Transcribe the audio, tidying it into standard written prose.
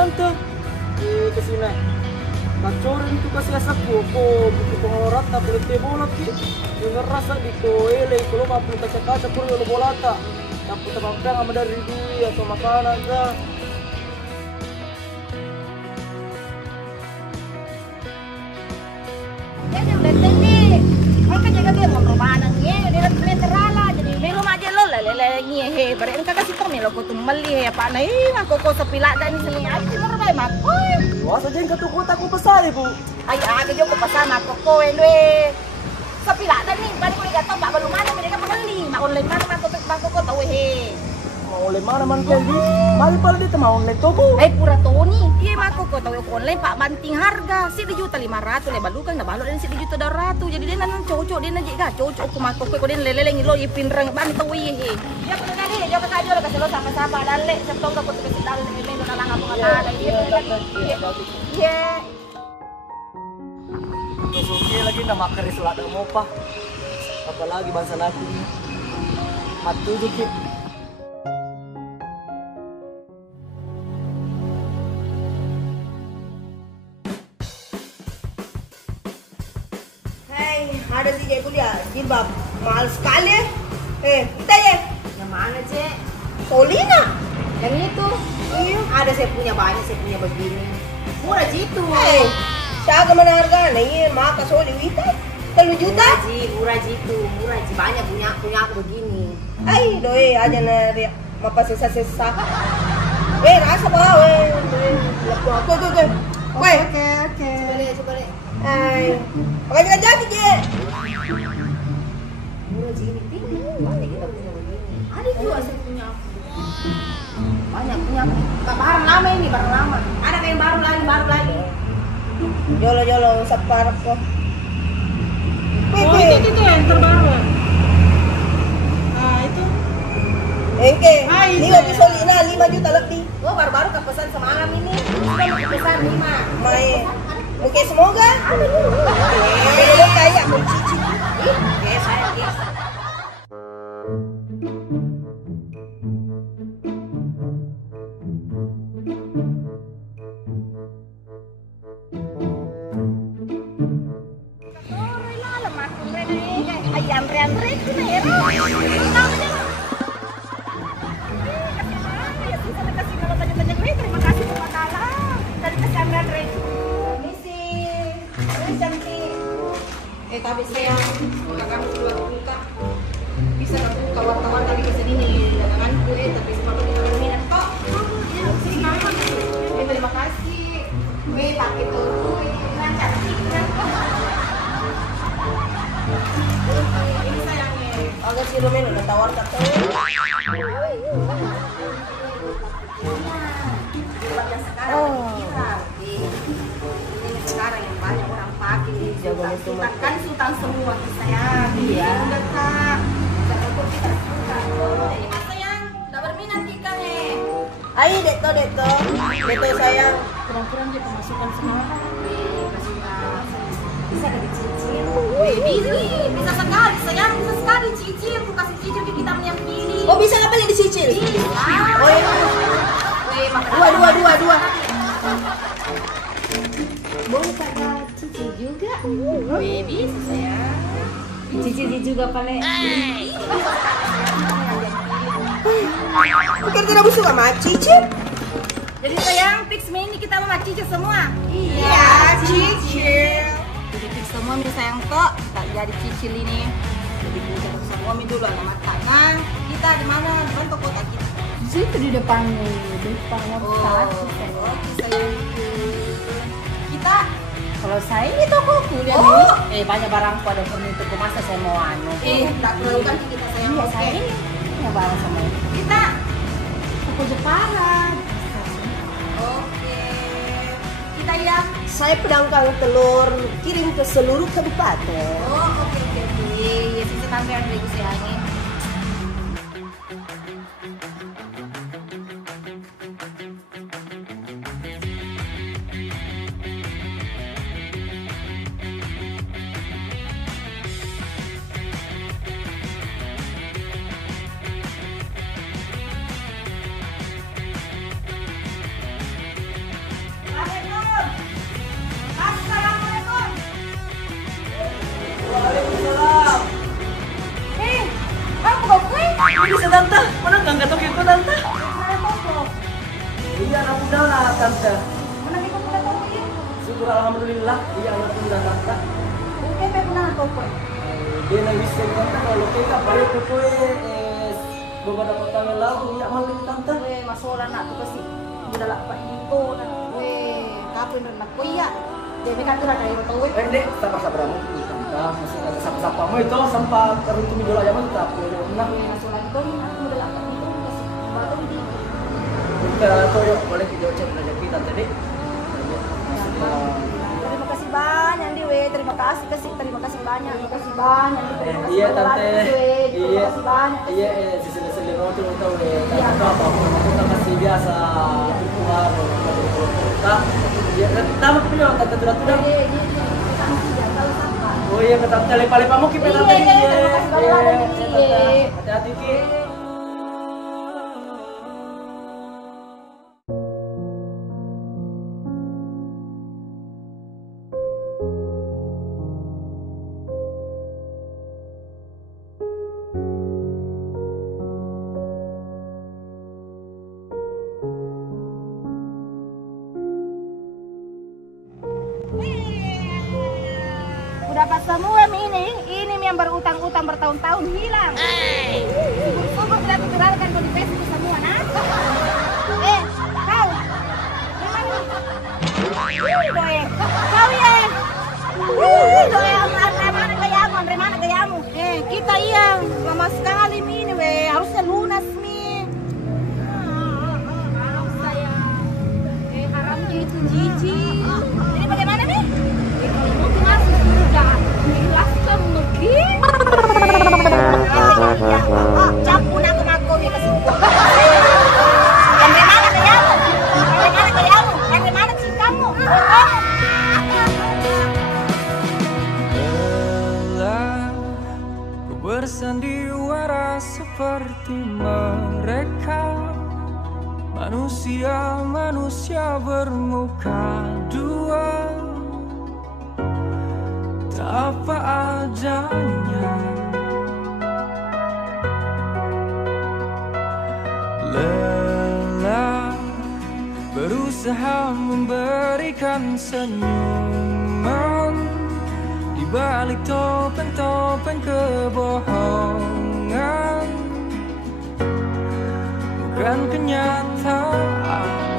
tante. Kesini. Kacorin itu kasih asapku, buku pengelorat tak boleh tebolak ki. Dengar rasa di koele, kalau mau beli kaca-kaca perlu lo bolata. Tak putar bangkang sama dari duit atau makanan dah. Ya yang benteng nih, mereka jaga dia mau perumahan nih, dia beli terala jadi di rumah aja lo lelelengnya he, beri engkau kasih kami lo kutu meli ya pak nih, aku kau sepilak dan sini aja normal mako. Wah saja yang ketuk kota aku besar ibu. Ay aga juga pasal mako kau endwe. Sepilak dan nih, balik kuliah tahu pak belum mana mereka membeli, mak online mana mako kau tahu he. Mau oleh mana man kendi? Mari pada dia mau online tuh bu. Pura Tony, iya mako kau tahu aku online pak banting harga, si juta 500 le balukan nggak balok dan si juta 200, jadi dia nanti cocok dia nanti gak cocok aku mako kau dia leleleng lo ipin reng ban tahu iya. Ya pernah kali, ya kata aja lo kasih lo sama-sama dan le, sebetulnya aku tuh kasih tahu leleleng lo nalang apa ada dia iya. Oke lagi nama keris lah ada mau apa? Apalagi bangsa laki ini. Matu dikit. Ada sih kayak kuliah jilbab mahal sekali. Kita ya. Yang mana cek? Solina. Yang itu. Iya. Ada saya punya banyak, saya punya begini. Murah jitu. Siapa mana harga? Nih, maka soli wita 3 juta. Murah jitu, banyak punya aku begini. Ay, doi aja nari mapa sesa. Rasa apa? Oke. Coba. Ay, makanya jadi je. Murah jitu, banyak kita punya begini. Ada juga saya punya aku. Banyak punya aku. Barang lama ini, barang lama. Ada kayak baru lagi. Jolo separap kok. Oh itu yang terbaru. Nah itu. Oke. Ini Ini waktu Solina 5 juta lebih. Oh baru kepesan semalam ini. Sudah mau kepesan 5. Main. Oke semoga. Belum kayak aku cicit. Saya. Andre itu nih. Terima kasih Bu Makala. Dari kasih Andre. Misi. Cantik. Tapi saya akan keluar buka. Bisa aku kawan-kawan kali ke sini nih dagangan kue tapi semalam kita berminat kok. Terima kasih. Kue pakai telur. Cantik kan kok. Ini sayangnya. Agak si Romen udah tawar kata. Sekarang yang banyak orang pakai Jawaban itu kan sultan semua sayang. Iya. Udah kak. Ini mas sayang, udah berminat ikan Ayo deto sayang. kurang-kurang dia pemasukan semangat. Bisa ada dicicil. Bisa sekali sayang, bisa sekali cicil. Aku kasih cicil di kita yang pilih. Oh bisa nggak beli dicicil? Iya. Oh iya. Dua. Boleh pada cicil juga. Bisa sayang. Cicil juga paling. Bukan tidak busuk sama cicil? Jadi sayang, fix ini kita mau cicil semua. Iya, cicil. Jadi fix semua nih sayang kok. Tak jadi cicil ini. Jadi kita semua dulu ada matanya. Kita di mana? Di mana toko kita? Di situ di depan website. Oke sayang. Kita Kalau saya ini tokoku lihat ini. Banyak barangku ada untuk masa saya mau anu. tak terlalu kan kita sayang. Iya Oke. saya ini punya barang sama ini. Kita Toko Jepara. oke. Kita ya. Saya pedangkan telur kirim ke seluruh kabupaten. Oke. Ya sisa sampai ada ibu sayangnya. tante. Mana kita pun tahu ya? Syukur alhamdulillah, iya anak pun dah tante. Mungkin saya pernah tahu. Dia nak bisa tante kalau kita balik ke kue beberapa tahun lalu iya malah tante. Weh, masalah nak tu kasi. Bila lah pak itu nak. Weh, kapin nak kuya. Dia mereka tu ada yang tahu. Dek, sabar-sabar kamu tante. Masih ada sapa-sapa mau itu sampai teruntuk midola yang mantap. Nah, Masalah itu aku dah lah itu kasi. Baru di. kita tuh yuk boleh video chat aja kita tadi. Terima kasih banyak nih weh, terima kasih banyak, terima kasih banyak. Iya tante, Terima kasih banyak. iya sisi-sisi mau tuh tahu deh. Tante apa kita masih biasa keluar kita. Iya, nama punya tante tuh. Oh iya, tante lepa-lepa mau kita tante. Iya, hati-hati ki. Udah pas semua ini yang berutang-utang bertahun-tahun hilang. Syukur tidak terkenalkan kau di Facebook semua, nah. Kau, gimana? Doe, kau ya. Doe, mana gayamu? Kita iya, lama sekali ini, weh. Harusnya lunas nih. Harus saya. Haramnya itu jijik. Jadi bagaimana nih? Menjelaskan mungkin campur aku ngaku ya kesimpulan. Sampai mana gayamu? Sampai mana cintamu? Lelah ku bersandiwara seperti mereka, manusia bermuka dua, apa adanya. Lelah berusaha memberikan senyuman di balik topeng-topeng kebohongan, bukan kenyataan.